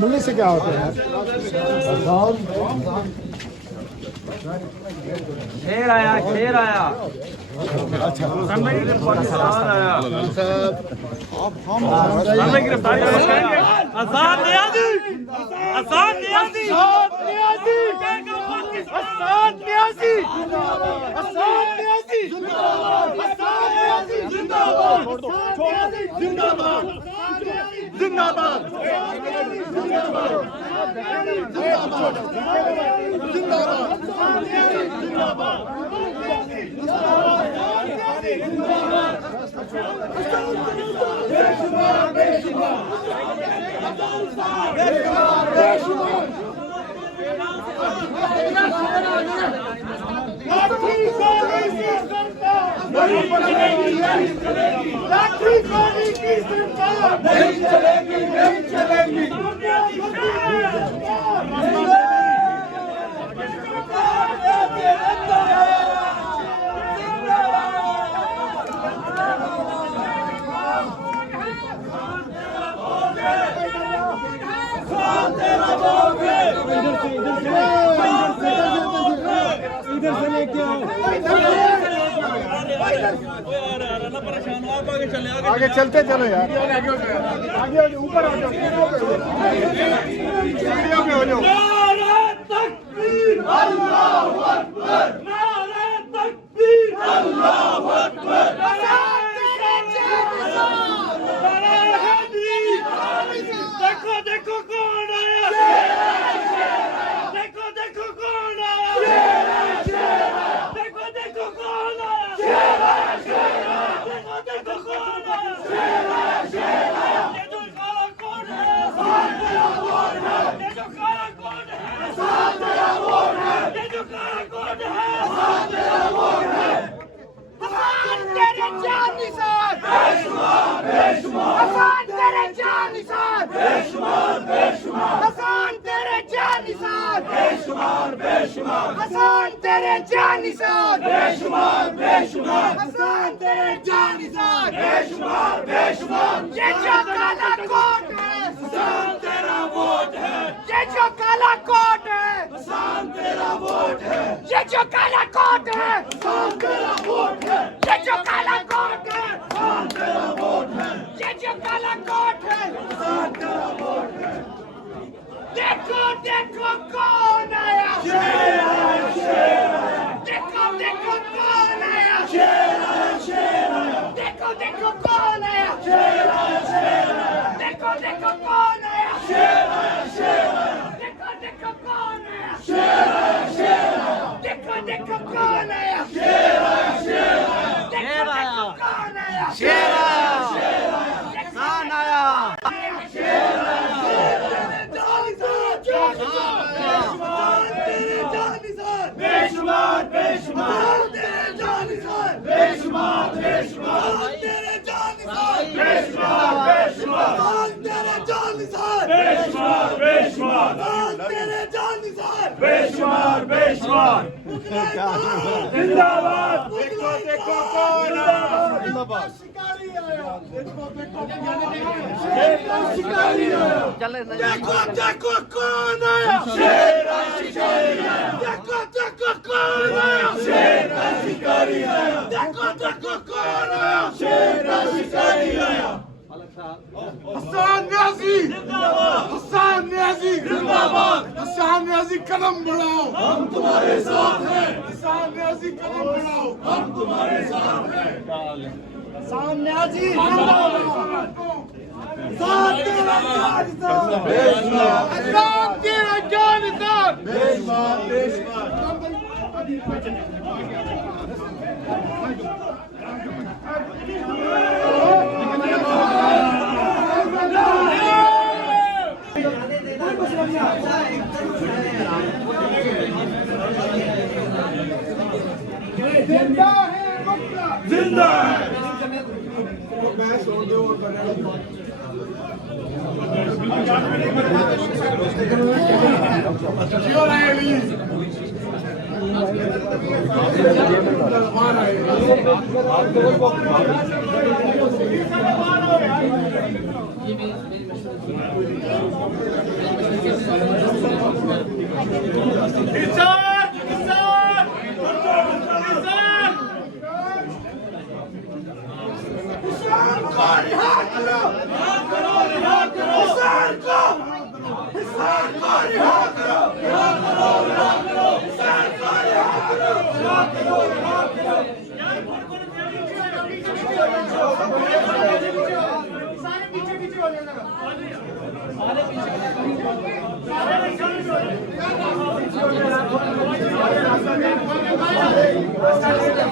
मिलने से क्या होता है यार? शेर आया, शेर आया। अच्छा आसान नियाजी, आसान नियाजी, आसान नियाजी, आसान नियाजी, जिंदाबाद, जिंदाबाद, जिंदाबाद, नहीं चलेगी, नहीं चलेगी। इधर से लेके आओ, आगे चलते चलो यार, आगे ऊपर आ जाओ, हो जाओ। नारे तकबीर, अल्लाहू अकबर, नारे तकबीर, अल्लाहू अकबर, देखो देखो कौन आया, देखो देखो कौन आया, देखो देखो कौन आया, देखो देखो कौन आया, ये जो काला कौन है, ये जो काला कौन है, ये जो काला कौन है, हसन तेरे जान निसार, बेशुमार बेशुमार, हसन तेरे जान निसार, बेशुमार बेशुमार, हसन तेरे जान निसार, बेशुमार बेशुमार, हसन तेरे जान निसार, बेशुमार बेशुमार, हसन तेरे जान निसार, बेशुमार बेशुमार। ये जो काला कोट है, हसन तेरा वोट है, ये जो काला कोट है, हसन तेरा वोट है, ये जो काला कोट है, हसन तेरा वोट है, ये जो काला कोट है, हसन तेरा वोट है, ये जो काला कोट है, हसन तेरा वोट है। देखो देखो कौन आया, शेर आया, शेर आया, देखो देखो कौन आया, शेर आया, शेर आया, देखो देखो कौन आया, शेर आया, शेर आया, देखो देखो कौन आया, शेर आया, शेर आया, देखो देखो कौन आया, शेर आया, शेर आया, देखो देखो कौन आया, शेर आया, शेर आया, देखो देखो कौन आया, शेर आया, शेर आया, आसान आया। बेशुमार बेशुमार, तेरे जान निसार, बेशुमार बेशुमार, तेरे जान निसार, बेशुमार बेशुमार, तेरे जान निसार, बेशुमार बेशुमार, तेरे जान निसार, बेशुमार बेशुमार। जिंदाबाद, देखो देखो कौन आया, जिंदाबाद, शिकारी आया, देखो देखो शिकारी आया, देखो देखो कौन आया, शेर शिकारी आया, देखो देखो कौन आया, शेर शिकारी आया, देखो देखो कौन आया, शेर शिकारी आया। हसन न्याजी जिंदाबाद, हसन न्याजी जिंदाबाद, हसन न्याजी कदम बढ़ाओ, हम तुम्हारे साथ हैं, हसन न्याजी कदम बढ़ाओ, हम तुम्हारे साथ हैं, हसन न्याजी जिंदाबाद, साथ तेरा जानिसार, बेशुमार, हसन तेरा जानिसार, बेशुमार बेशुमार। जिंदा है मुक्ता, जिंदा है। मैं सो दो ਸਾਰੇ